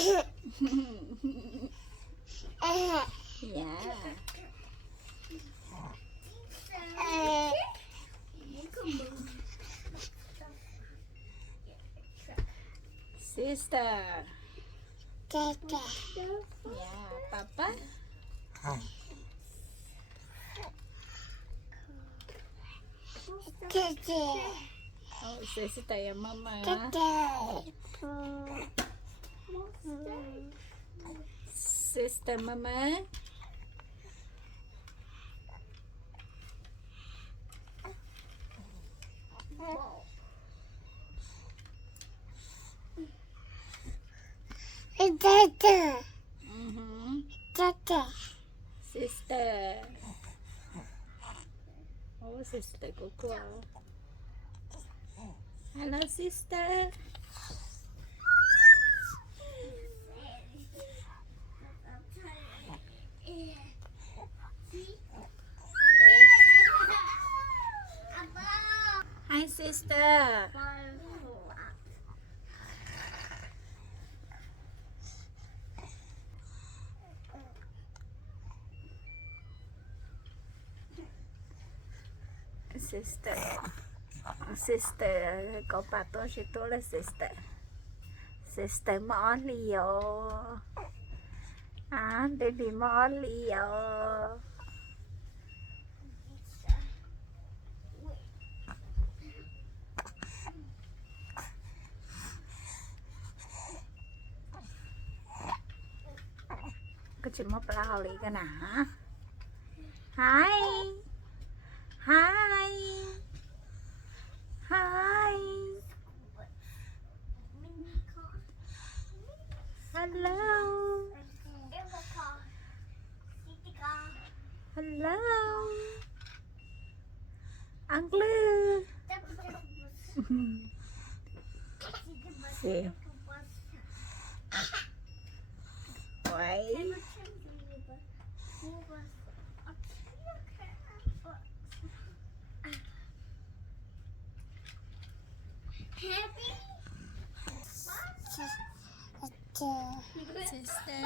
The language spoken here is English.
Yeah. Sister. Yeah, Papa. Oh, sister and Mama. Sister, Mama. Mm-hmm. Sister. Oh, sister, Coco. Hello, sister. Hi, sister. Sister, có bà tôi sẽ tôi là sister. Sister Molly. Ah, baby Molly. Có chuyện móc lao đi cái nào. Hi. Hi. Hi. Hello. Hello. Uncle. See. Wait. Sister.